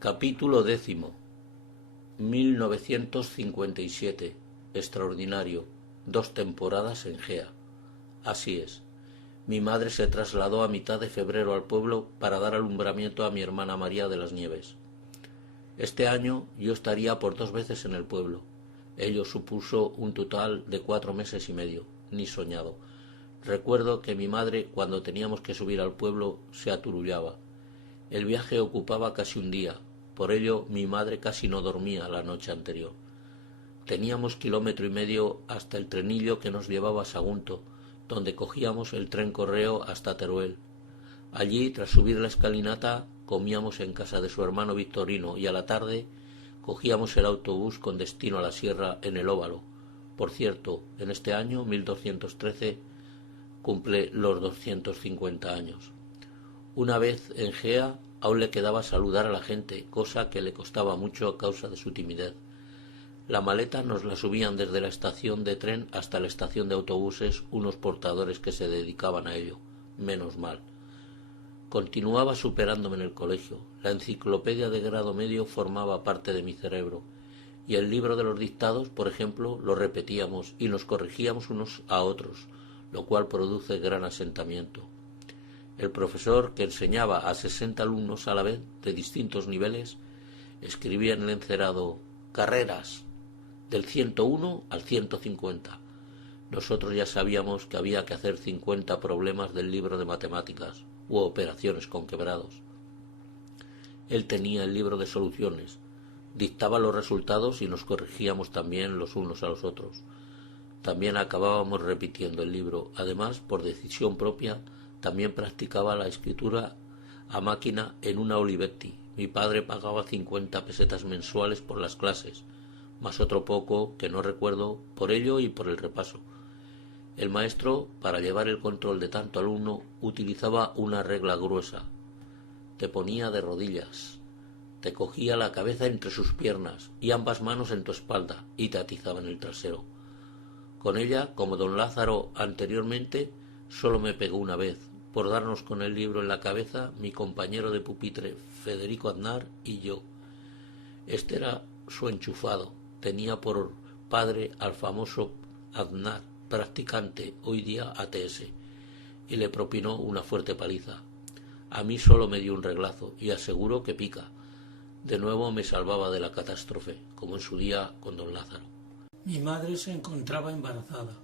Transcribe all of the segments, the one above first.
Capítulo 10. 1957. Extraordinario. 2 temporadas en Gea. Así es. Mi madre se trasladó a mitad de febrero al pueblo para dar alumbramiento a mi hermana María de las Nieves. Este año yo estaría por 2 veces en el pueblo. Ello supuso un total de 4 meses y medio, ni soñado. Recuerdo que mi madre, cuando teníamos que subir al pueblo, se aturullaba. El viaje ocupaba casi un día, por ello mi madre casi no dormía la noche anterior. Teníamos 1,5 kilómetros hasta el trenillo que nos llevaba a Sagunto, donde cogíamos el tren correo hasta Teruel. Allí, tras subir la escalinata, comíamos en casa de su hermano Victorino y a la tarde cogíamos el autobús con destino a la sierra en el Óvalo. Por cierto, en este año, 1213, cumple los 250 años. Una vez en Gea aún le quedaba saludar a la gente, cosa que le costaba mucho a causa de su timidez. La maleta nos la subían desde la estación de tren hasta la estación de autobuses unos portadores que se dedicaban a ello. Menos mal. Continuaba superándome en el colegio. La enciclopedia de grado medio formaba parte de mi cerebro, y el libro de los dictados, por ejemplo, lo repetíamos y nos corregíamos unos a otros, lo cual produce gran asentamiento. El profesor, que enseñaba a 60 alumnos a la vez de distintos niveles, escribía en el encerado «Carreras, del 101 al 150». Nosotros ya sabíamos que había que hacer 50 problemas del libro de matemáticas u operaciones con quebrados. Él tenía el libro de soluciones, dictaba los resultados y nos corregíamos también los unos a los otros. También acabábamos repitiendo el libro. Además, por decisión propia, también practicaba la escritura a máquina en una Olivetti. Mi padre pagaba 50 pesetas mensuales por las clases, más otro poco que no recuerdo por ello y por el repaso. El maestro, para llevar el control de tanto alumno, utilizaba una regla gruesa. Te ponía de rodillas, te cogía la cabeza entre sus piernas y ambas manos en tu espalda y te atizaba en el trasero. Con ella, como don Lázaro anteriormente, solo me pegó una vez, por darnos con el libro en la cabeza mi compañero de pupitre Federico Aznar y yo. Este era su enchufado, tenía por padre al famoso Aznar, practicante, hoy día ATS, y le propinó una fuerte paliza. A mí solo me dio un reglazo y aseguro que pica. De nuevo me salvaba de la catástrofe, como en su día con don Lázaro. Mi madre se encontraba embarazada.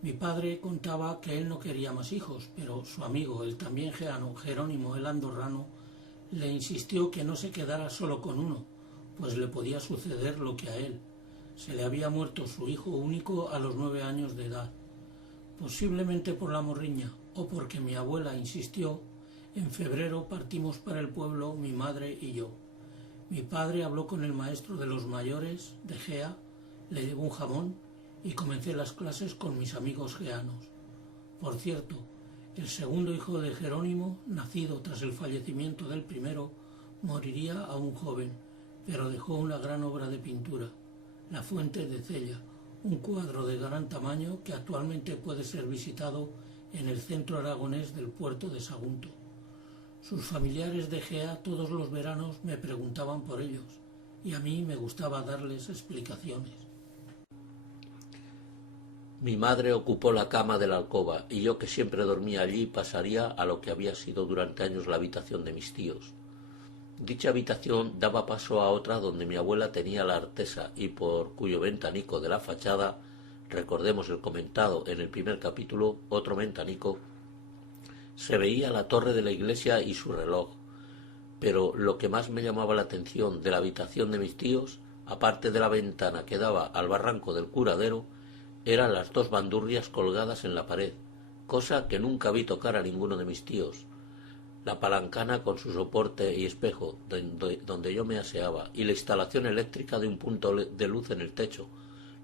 Mi padre contaba que él no quería más hijos, pero su amigo, el también geano Jerónimo el Andorrano, le insistió que no se quedara solo con uno, pues le podía suceder lo que a él. Se le había muerto su hijo único a los 9 años de edad. Posiblemente por la morriña o porque mi abuela insistió, en febrero partimos para el pueblo mi madre y yo. Mi padre habló con el maestro de los mayores de Gea, le llevó un jamón y comencé las clases con mis amigos geanos. Por cierto, el segundo hijo de Jerónimo, nacido tras el fallecimiento del primero, moriría aún joven, pero dejó una gran obra de pintura, La Fuente de Cella, un cuadro de gran tamaño que actualmente puede ser visitado en el centro aragonés del puerto de Sagunto. Sus familiares de Gea todos los veranos me preguntaban por ellos, y a mí me gustaba darles explicaciones. Mi madre ocupó la cama de la alcoba y yo, que siempre dormía allí, pasaría a lo que había sido durante años la habitación de mis tíos. Dicha habitación daba paso a otra donde mi abuela tenía la artesa y por cuyo ventanico de la fachada, recordemos el comentado en el primer capítulo, otro ventanico, se veía la torre de la iglesia y su reloj. Pero lo que más me llamaba la atención de la habitación de mis tíos, aparte de la ventana que daba al barranco del Curadero, eran las 2 bandurrias colgadas en la pared, cosa que nunca vi tocar a ninguno de mis tíos. La palancana con su soporte y espejo donde yo me aseaba, y la instalación eléctrica de un punto de luz en el techo,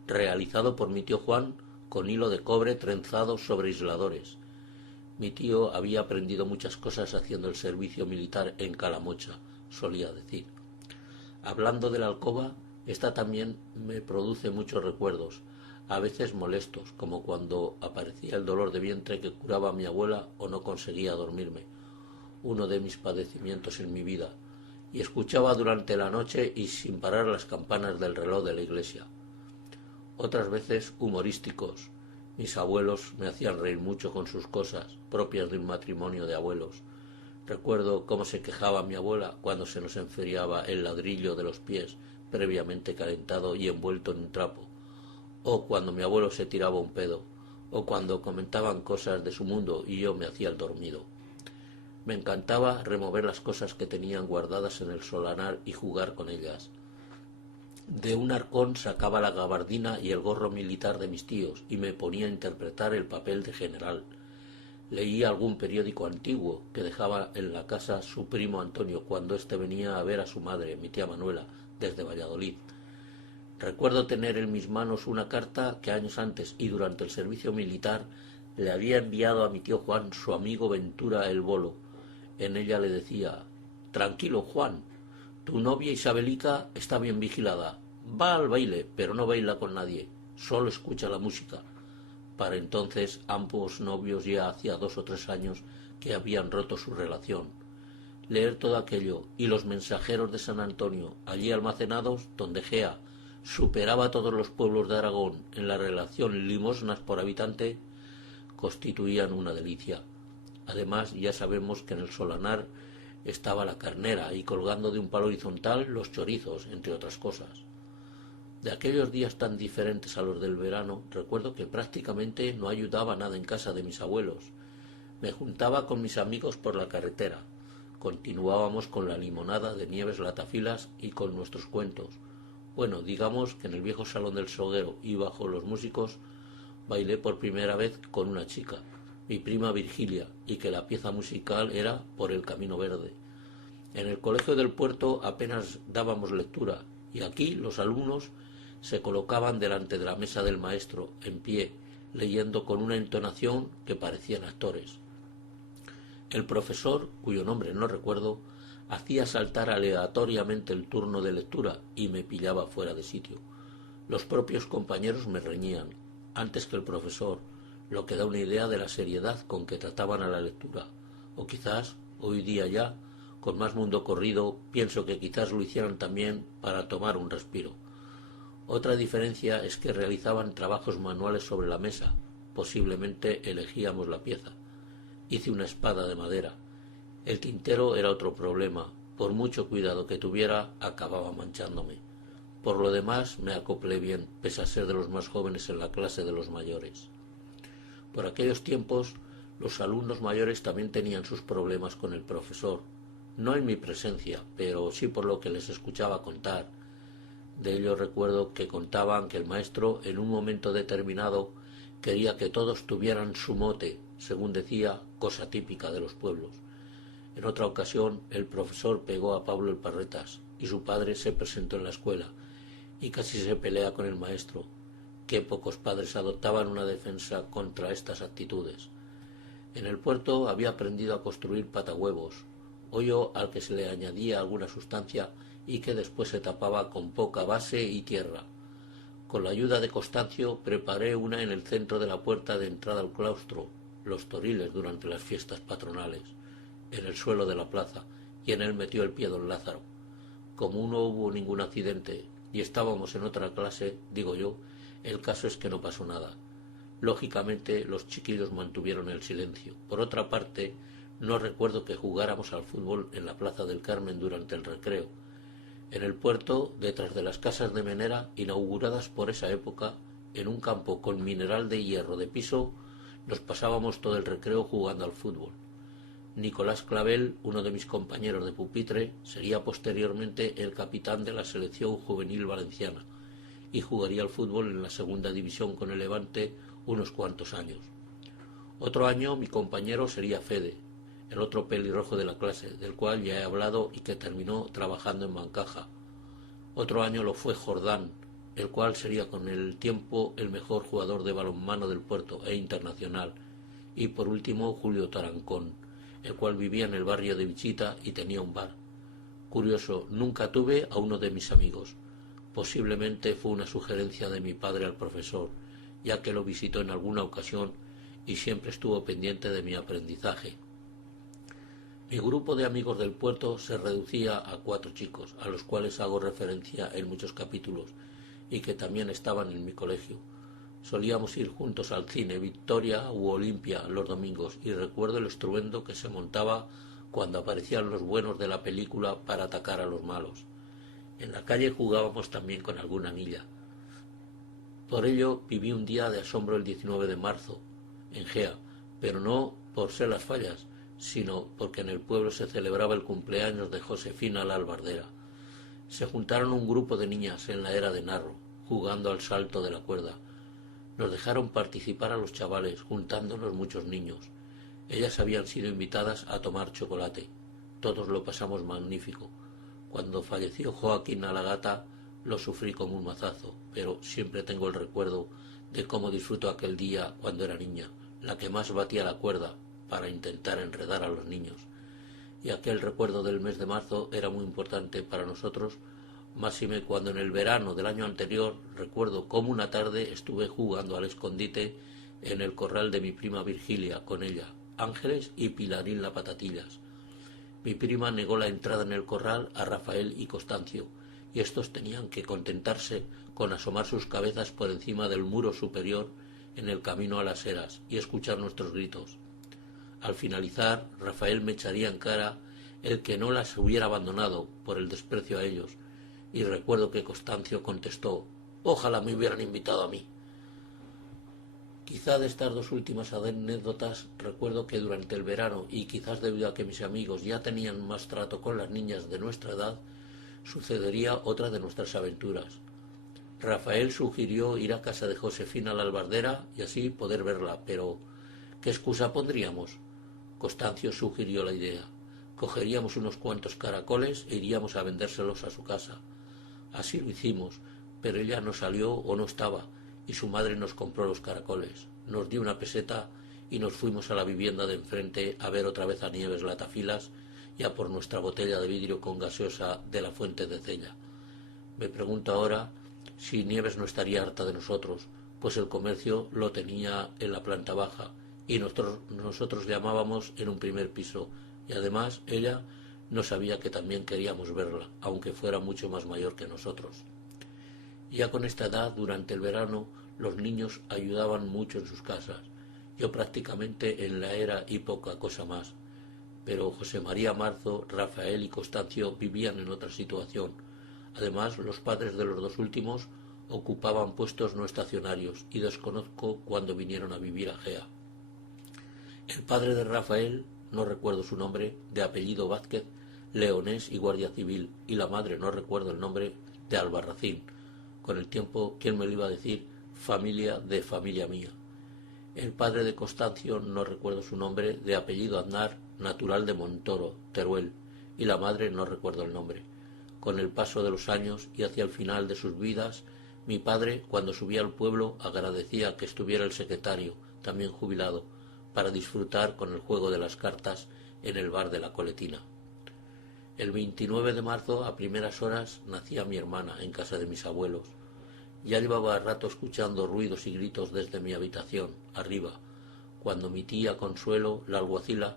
realizado por mi tío Juan con hilo de cobre trenzado sobre aisladores. Mi tío había aprendido muchas cosas haciendo el servicio militar en Calamocha, solía decir. Hablando de la alcoba, esta también me produce muchos recuerdos, a veces molestos, como cuando aparecía el dolor de vientre que curaba a mi abuela o no conseguía dormirme, uno de mis padecimientos en mi vida, y escuchaba durante la noche y sin parar las campanas del reloj de la iglesia. Otras veces humorísticos. Mis abuelos me hacían reír mucho con sus cosas, propias de un matrimonio de abuelos. Recuerdo cómo se quejaba mi abuela cuando se nos enfriaba el ladrillo de los pies, previamente calentado y envuelto en un trapo, o cuando mi abuelo se tiraba un pedo, o cuando comentaban cosas de su mundo y yo me hacía el dormido. Me encantaba remover las cosas que tenían guardadas en el solanar y jugar con ellas. De un arcón sacaba la gabardina y el gorro militar de mis tíos y me ponía a interpretar el papel de general. Leía algún periódico antiguo que dejaba en la casa su primo Antonio cuando éste venía a ver a su madre, mi tía Manuela, desde Valladolid. Recuerdo tener en mis manos una carta que años antes y durante el servicio militar le había enviado a mi tío Juan su amigo Ventura el Bolo. En ella le decía: «Tranquilo, Juan, tu novia Isabelica está bien vigilada. Va al baile, pero no baila con nadie, solo escucha la música». Para entonces ambos novios ya hacía 2 o 3 años que habían roto su relación. Leer todo aquello y los mensajeros de San Antonio allí almacenados, donde Gea superaba a todos los pueblos de Aragón en la relación limosnas por habitante, constituían una delicia. Además, ya sabemos que en el solanar estaba la carnera y colgando de un palo horizontal los chorizos, entre otras cosas. De aquellos días tan diferentes a los del verano, recuerdo que prácticamente no ayudaba nada en casa de mis abuelos. Me juntaba con mis amigos por la carretera. Continuábamos con la limonada de Nieves Latafilas y con nuestros cuentos. Bueno, digamos que en el viejo salón del Soguero y bajo los músicos bailé por primera vez con una chica, mi prima Virgilia, y que la pieza musical era Por el Camino Verde. En el colegio del puerto apenas dábamos lectura, y aquí los alumnos se colocaban delante de la mesa del maestro, en pie, leyendo con una entonación que parecían actores. El profesor, cuyo nombre no recuerdo, hacía saltar aleatoriamente el turno de lectura y me pillaba fuera de sitio. Los propios compañeros me reñían, antes que el profesor, lo que da una idea de la seriedad con que trataban a la lectura. O quizás, hoy día ya, con más mundo corrido, pienso que quizás lo hicieran también para tomar un respiro. Otra diferencia es que realizaban trabajos manuales sobre la mesa, posiblemente elegíamos la pieza. Hice una espada de madera. El tintero era otro problema, por mucho cuidado que tuviera, acababa manchándome. Por lo demás, me acoplé bien, pese a ser de los más jóvenes en la clase de los mayores. Por aquellos tiempos, los alumnos mayores también tenían sus problemas con el profesor, no en mi presencia, pero sí por lo que les escuchaba contar. De ello recuerdo que contaban que el maestro, en un momento determinado, quería que todos tuvieran su mote, según decía, cosa típica de los pueblos. En otra ocasión, el profesor pegó a Pablo el Parretas, y su padre se presentó en la escuela, y casi se pelea con el maestro. Qué pocos padres adoptaban una defensa contra estas actitudes. En el puerto había aprendido a construir patahuevos, hoyo al que se le añadía alguna sustancia y que después se tapaba con poca base y tierra. Con la ayuda de Constancio preparé una en el centro de la puerta de entrada al claustro, los toriles durante las fiestas patronales, en el suelo de la plaza, y en él metió el pie don Lázaro. Como no hubo ningún accidente y estábamos en otra clase, digo yo, el caso es que no pasó nada. Lógicamente los chiquillos mantuvieron el silencio. Por otra parte, no recuerdo que jugáramos al fútbol en la plaza del Carmen durante el recreo. En el puerto, detrás de las casas de Menera, inauguradas por esa época, en un campo con mineral de hierro de piso, nos pasábamos todo el recreo jugando al fútbol. Nicolás Clavel, uno de mis compañeros de pupitre, sería posteriormente el capitán de la selección juvenil valenciana y jugaría al fútbol en la segunda división con el Levante unos cuantos años. Otro año mi compañero sería Fede, el otro pelirrojo de la clase, del cual ya he hablado y que terminó trabajando en Bancaja. Otro año lo fue Jordán, el cual sería con el tiempo el mejor jugador de balonmano del puerto e internacional. Y por último Julio Tarancón, el cual vivía en el barrio de Vichita y tenía un bar. Curioso, nunca tuve a uno de mis amigos. Posiblemente fue una sugerencia de mi padre al profesor, ya que lo visitó en alguna ocasión y siempre estuvo pendiente de mi aprendizaje. Mi grupo de amigos del puerto se reducía a 4 chicos, a los cuales hago referencia en muchos capítulos, y que también estaban en mi colegio. Solíamos ir juntos al cine Victoria u Olimpia los domingos, y recuerdo el estruendo que se montaba cuando aparecían los buenos de la película para atacar a los malos. En la calle jugábamos también con alguna niña. Por ello viví un día de asombro el 19 de marzo, en Gea, pero no por ser las fallas, sino porque en el pueblo se celebraba el cumpleaños de Josefina la albardera. Se juntaron un grupo de niñas en la era de Narro, jugando al salto de la cuerda. Nos dejaron participar a los chavales, juntándonos muchos niños. Ellas habían sido invitadas a tomar chocolate. Todos lo pasamos magnífico. Cuando falleció Joaquín Alagata, lo sufrí como un mazazo, pero siempre tengo el recuerdo de cómo disfruto aquel día cuando era niña, la que más batía la cuerda para intentar enredar a los niños. Y aquel recuerdo del mes de marzo era muy importante para nosotros, máxime cuando en el verano del año anterior recuerdo cómo una tarde estuve jugando al escondite en el corral de mi prima Virgilia con ella, Ángeles y Pilarín la Patatillas. Mi prima negó la entrada en el corral a Rafael y Constancio, y estos tenían que contentarse con asomar sus cabezas por encima del muro superior en el camino a las eras y escuchar nuestros gritos. Al finalizar, Rafael me echaría en cara el que no las hubiera abandonado por el desprecio a ellos, y recuerdo que Constancio contestó: «Ojalá me hubieran invitado a mí». Quizá de estas dos últimas anécdotas recuerdo que durante el verano, y quizás debido a que mis amigos ya tenían más trato con las niñas de nuestra edad, sucedería otra de nuestras aventuras. Rafael sugirió ir a casa de Josefina la albardera y así poder verla, pero ¿qué excusa pondríamos? Constancio sugirió la idea. Cogeríamos unos cuantos caracoles e iríamos a vendérselos a su casa. Así lo hicimos, pero ella no salió o no estaba, y su madre nos compró los caracoles, nos dio una peseta y nos fuimos a la vivienda de enfrente a ver otra vez a Nieves Latafilas y a por nuestra botella de vidrio con gaseosa de la Fuente de Cella. Me pregunto ahora si Nieves no estaría harta de nosotros, pues el comercio lo tenía en la planta baja y nosotros llamábamos en un primer piso, y además ella no sabía que también queríamos verla, aunque fuera mucho más mayor que nosotros. Ya con esta edad, durante el verano, los niños ayudaban mucho en sus casas. Yo prácticamente en la era y poca cosa más. Pero José María Marzo, Rafael y Constancio vivían en otra situación. Además, los padres de los dos últimos ocupaban puestos no estacionarios y desconozco cuándo vinieron a vivir a Gea. El padre de Rafael, no recuerdo su nombre, de apellido Vázquez, leonés y guardia civil, y la madre, no recuerdo el nombre, de Albarracín. Con el tiempo, ¿quién me lo iba a decir? Familia de familia mía. El padre de Constancio, no recuerdo su nombre, de apellido Aznar, natural de Montoro, Teruel, y la madre no recuerdo el nombre. Con el paso de los años y hacia el final de sus vidas, mi padre, cuando subía al pueblo, agradecía que estuviera el secretario, también jubilado, para disfrutar con el juego de las cartas en el bar de la Coletina. El 29 de marzo, a primeras horas, nacía mi hermana en casa de mis abuelos. Ya llevaba rato escuchando ruidos y gritos desde mi habitación, arriba, cuando mi tía Consuelo, la alguacila,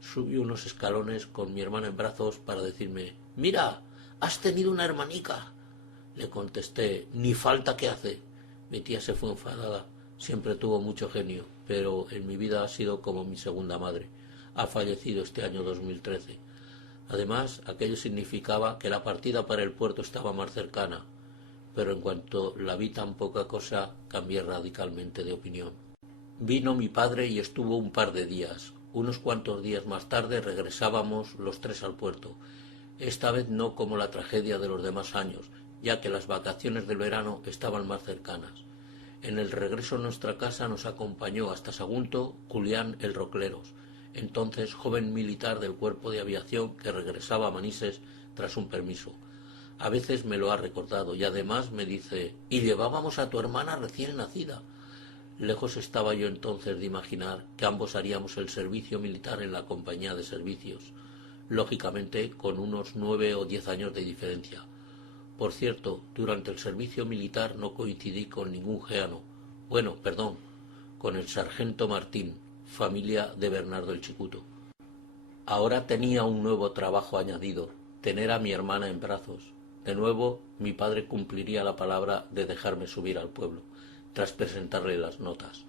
subió unos escalones con mi hermana en brazos para decirme: «¡Mira! ¡Has tenido una hermanica!». Le contesté: «Ni falta que hace». Mi tía se fue enfadada. Siempre tuvo mucho genio, pero en mi vida ha sido como mi segunda madre. Ha fallecido este año 2013. Además, aquello significaba que la partida para el puerto estaba más cercana, pero en cuanto la vi tan poca cosa, cambié radicalmente de opinión. Vino mi padre y estuvo un par de días. Unos cuantos días más tarde regresábamos los tres al puerto. Esta vez no como la tragedia de los demás años, ya que las vacaciones del verano estaban más cercanas. En el regreso a nuestra casa nos acompañó hasta Sagunto Julián el Rocleros, entonces joven militar del Cuerpo de Aviación que regresaba a Manises tras un permiso. A veces me lo ha recordado y además me dice: «Y llevábamos a tu hermana recién nacida». Lejos estaba yo entonces de imaginar que ambos haríamos el servicio militar en la compañía de servicios, lógicamente con unos 9 o 10 años de diferencia. Por cierto, durante el servicio militar no coincidí con ningún geano. Bueno, perdón, con el sargento Martín, familia de Bernardo el Chicuto. Ahora tenía un nuevo trabajo añadido, tener a mi hermana en brazos. De nuevo, mi padre cumpliría la palabra de dejarme subir al pueblo, tras presentarle las notas.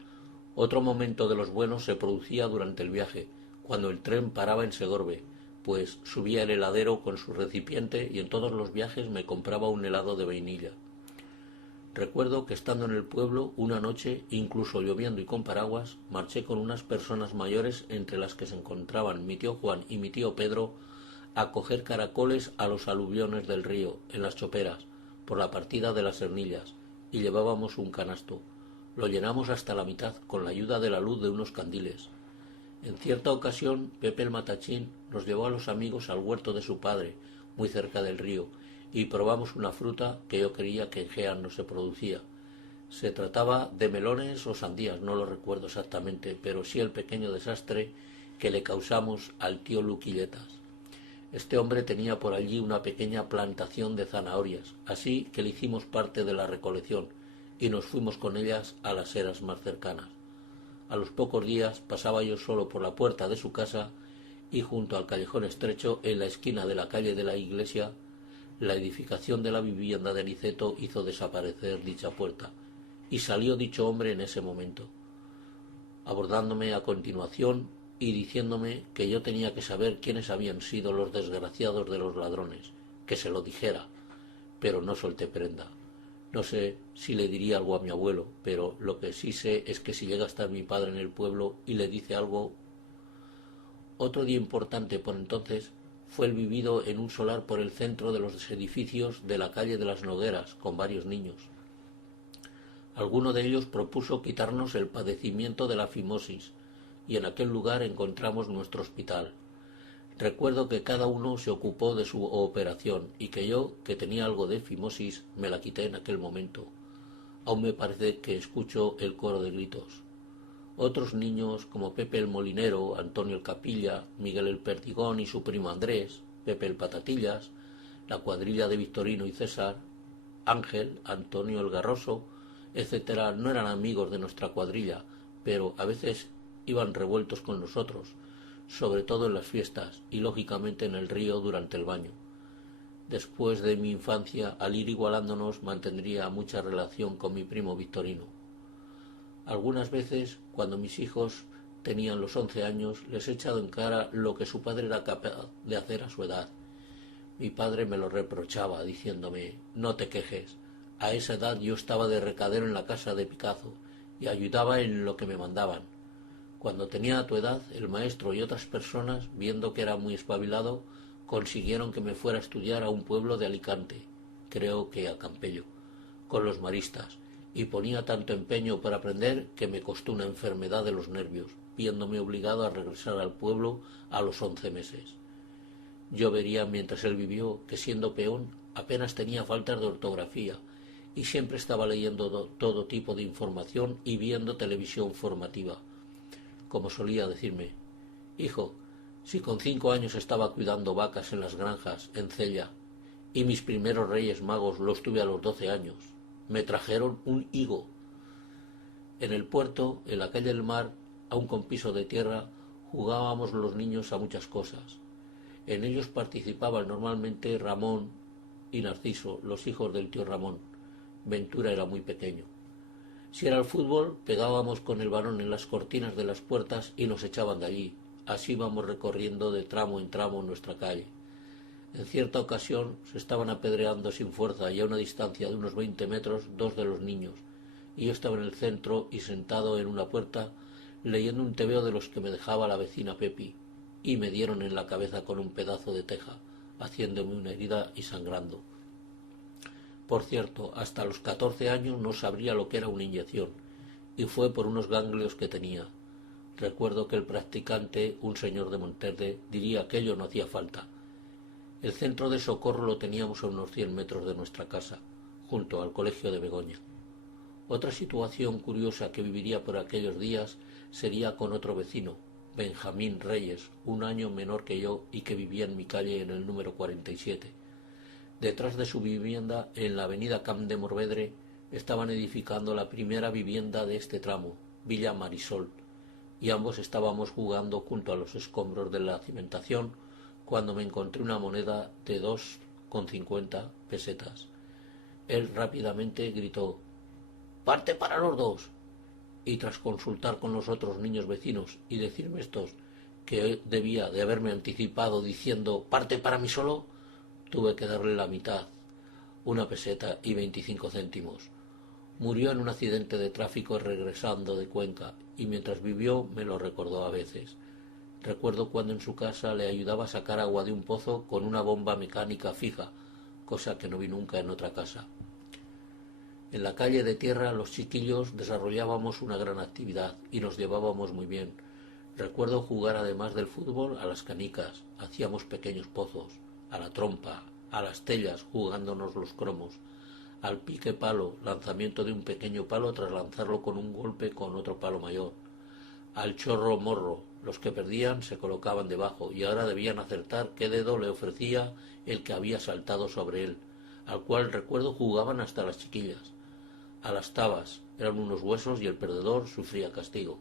Otro momento de los buenos se producía durante el viaje, cuando el tren paraba en Segorbe, pues subía el heladero con su recipiente y en todos los viajes me compraba un helado de vainilla. Recuerdo que estando en el pueblo una noche, incluso lloviendo y con paraguas, marché con unas personas mayores entre las que se encontraban mi tío Juan y mi tío Pedro a coger caracoles a los aluviones del río, en las choperas, por la partida de las Hernillas, y llevábamos un canasto. Lo llenamos hasta la mitad con la ayuda de la luz de unos candiles. En cierta ocasión, Pepe el Matachín nos llevó a los amigos al huerto de su padre, muy cerca del río, y probamos una fruta que yo creía que en Gea no se producía. Se trataba de melones o sandías, no lo recuerdo exactamente, pero sí el pequeño desastre que le causamos al tío Luquilletas. Este hombre tenía por allí una pequeña plantación de zanahorias, así que le hicimos parte de la recolección y nos fuimos con ellas a las eras más cercanas. A los pocos días pasaba yo solo por la puerta de su casa y junto al callejón estrecho, en la esquina de la calle de la iglesia, la edificación de la vivienda de Niceto hizo desaparecer dicha puerta, y salió dicho hombre en ese momento, abordándome a continuación y diciéndome que yo tenía que saber quiénes habían sido los desgraciados de los ladrones, que se lo dijera, pero no solté prenda. No sé si le diría algo a mi abuelo, pero lo que sí sé es que si llega a estar mi padre en el pueblo y le dice algo. Otro día importante por entonces fue el vivido en un solar por el centro de los edificios de la calle de las Nogueras, con varios niños. Alguno de ellos propuso quitarnos el padecimiento de la fimosis, y en aquel lugar encontramos nuestro hospital. Recuerdo que cada uno se ocupó de su operación y que yo, que tenía algo de fimosis, me la quité en aquel momento. Aún me parece que escucho el coro de gritos. Otros niños, como Pepe el Molinero, Antonio el Capilla, Miguel el Perdigón y su primo Andrés, Pepe el Patatillas, la cuadrilla de Victorino y César, Ángel, Antonio el Garroso, etc., no eran amigos de nuestra cuadrilla, pero a veces iban revueltos con nosotros, sobre todo en las fiestas y lógicamente en el río durante el baño. Después de mi infancia, al ir igualándonos, mantendría mucha relación con mi primo Victorino. Algunas veces, cuando mis hijos tenían los 11 años, les he echado en cara lo que su padre era capaz de hacer a su edad. Mi padre me lo reprochaba, diciéndome: no te quejes, a esa edad yo estaba de recadero en la casa de Picazo y ayudaba en lo que me mandaban. Cuando tenía tu edad, el maestro y otras personas, viendo que era muy espabilado, consiguieron que me fuera a estudiar a un pueblo de Alicante, creo que a Campello, con los maristas, y ponía tanto empeño para aprender que me costó una enfermedad de los nervios, viéndome obligado a regresar al pueblo a los 11 meses. Yo vería mientras él vivió que, siendo peón, apenas tenía faltas de ortografía y siempre estaba leyendo todo tipo de información y viendo televisión formativa. Como solía decirme: hijo, si con 5 años estaba cuidando vacas en las granjas, en Cella, y mis primeros Reyes Magos los tuve a los 12 años, me trajeron un higo. En el puerto, en la calle del mar, aun con piso de tierra, jugábamos los niños a muchas cosas. En ellos participaban normalmente Ramón y Narciso, los hijos del tío Ramón. Ventura era muy pequeño. Si era el fútbol, pegábamos con el balón en las cortinas de las puertas y nos echaban de allí. Así íbamos recorriendo de tramo en tramo nuestra calle. En cierta ocasión se estaban apedreando sin fuerza y a una distancia de unos 20 metros 2 de los niños, y yo estaba en el centro y sentado en una puerta leyendo un tebeo de los que me dejaba la vecina Pepi, y me dieron en la cabeza con un pedazo de teja, haciéndome una herida y sangrando. Por cierto, hasta los 14 años no sabría lo que era una inyección, y fue por unos ganglios que tenía. Recuerdo que el practicante, un señor de Monterde, diría que ello no hacía falta. El centro de socorro lo teníamos a unos 100 metros de nuestra casa, junto al colegio de Begoña. Otra situación curiosa que viviría por aquellos días sería con otro vecino, Benjamín Reyes, un año menor que yo y que vivía en mi calle en el número 47. Detrás de su vivienda, en la avenida Camp de Morvedre, estaban edificando la primera vivienda de este tramo, Villa Marisol, y ambos estábamos jugando junto a los escombros de la cimentación cuando me encontré una moneda de 2,50 pesetas. Él rápidamente gritó: «¡Parte para los dos!» Y tras consultar con los otros niños vecinos y decirme estos que debía de haberme anticipado diciendo «¡Parte para mí solo!», tuve que darle la mitad, 1,25 pesetas. Murió en un accidente de tráfico regresando de Cuenca, y mientras vivió me lo recordó a veces. Recuerdo cuando en su casa le ayudaba a sacar agua de un pozo con una bomba mecánica fija, cosa que no vi nunca en otra casa. En la calle de tierra los chiquillos desarrollábamos una gran actividad y nos llevábamos muy bien. Recuerdo jugar además del fútbol a las canicas, hacíamos pequeños pozos, a la trompa, a las tellas jugándonos los cromos, al pique palo, lanzamiento de un pequeño palo tras lanzarlo con un golpe con otro palo mayor, al chorro morro, los que perdían se colocaban debajo y ahora debían acertar qué dedo le ofrecía el que había saltado sobre él, al cual recuerdo jugaban hasta las chiquillas, a las tabas, eran unos huesos y el perdedor sufría castigo,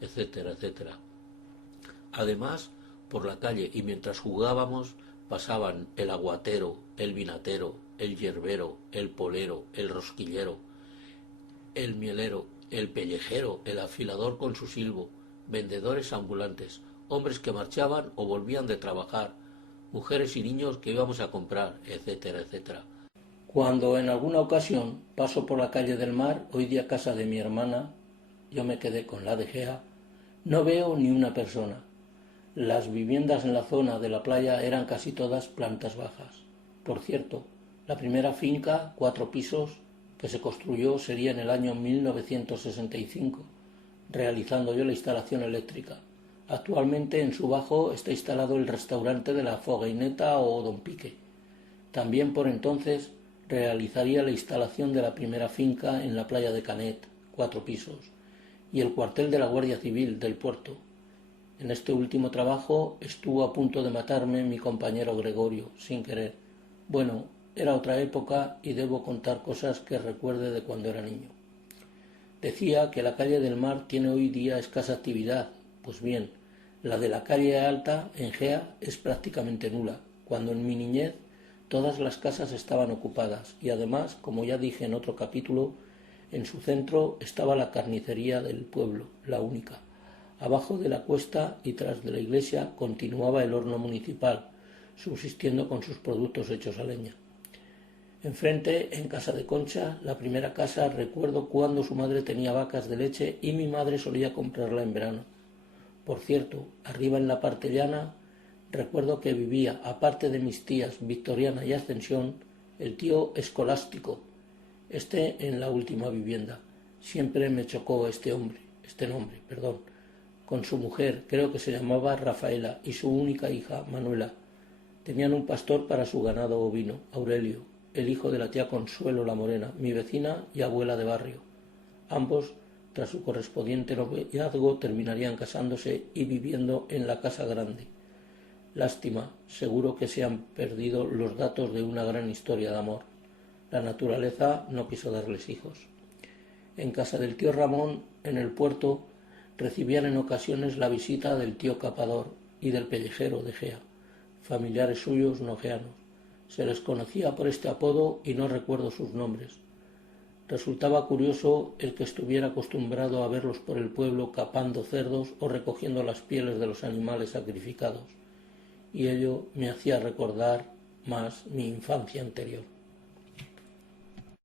etcétera, etcétera. Además, por la calle y mientras jugábamos pasaban el aguatero, el vinatero, el yerbero, el polero, el rosquillero, el mielero, el pellejero, el afilador con su silbo, vendedores ambulantes, hombres que marchaban o volvían de trabajar, mujeres y niños que íbamos a comprar, etcétera, etcétera. Cuando en alguna ocasión paso por la calle del Mar, hoy día casa de mi hermana, yo me quedé con la de Gea, no veo ni una persona. Las viviendas en la zona de la playa eran casi todas plantas bajas. Por cierto, la primera finca, 4 pisos, que se construyó sería en el año 1965, realizando yo la instalación eléctrica. Actualmente en su bajo está instalado el restaurante de la Fogueineta o Don Pique. También por entonces realizaría la instalación de la primera finca en la playa de Canet, 4 pisos, y el cuartel de la Guardia Civil del puerto. En este último trabajo estuvo a punto de matarme mi compañero Gregorio, sin querer. Bueno, era otra época y debo contar cosas que recuerde de cuando era niño. Decía que la calle del Mar tiene hoy día escasa actividad. Pues bien, la de la calle Alta, en Gea, es prácticamente nula, cuando en mi niñez todas las casas estaban ocupadas y además, como ya dije en otro capítulo, en su centro estaba la carnicería del pueblo, la única. Abajo de la cuesta y tras de la iglesia continuaba el horno municipal, subsistiendo con sus productos hechos a leña. Enfrente, en casa de Concha, la primera casa, recuerdo cuando su madre tenía vacas de leche y mi madre solía comprarla en verano. Por cierto, arriba en la parte llana, recuerdo que vivía, aparte de mis tías Victoriana y Ascensión, el tío Escolástico, en la última vivienda. Siempre me chocó este nombre, con su mujer, creo que se llamaba Rafaela, y su única hija, Manuela. Tenían un pastor para su ganado ovino, Aurelio, el hijo de la tía Consuelo la Morena, mi vecina y abuela de barrio. Ambos, tras su correspondiente noviazgo, terminarían casándose y viviendo en la casa grande. Lástima, seguro que se han perdido los datos de una gran historia de amor. La naturaleza no quiso darles hijos. En casa del tío Ramón, en el puerto, recibían en ocasiones la visita del tío Capador y del pellejero de Gea, familiares suyos no geanos. Se les conocía por este apodo y no recuerdo sus nombres. Resultaba curioso el que estuviera acostumbrado a verlos por el pueblo capando cerdos o recogiendo las pieles de los animales sacrificados, y ello me hacía recordar más mi infancia anterior.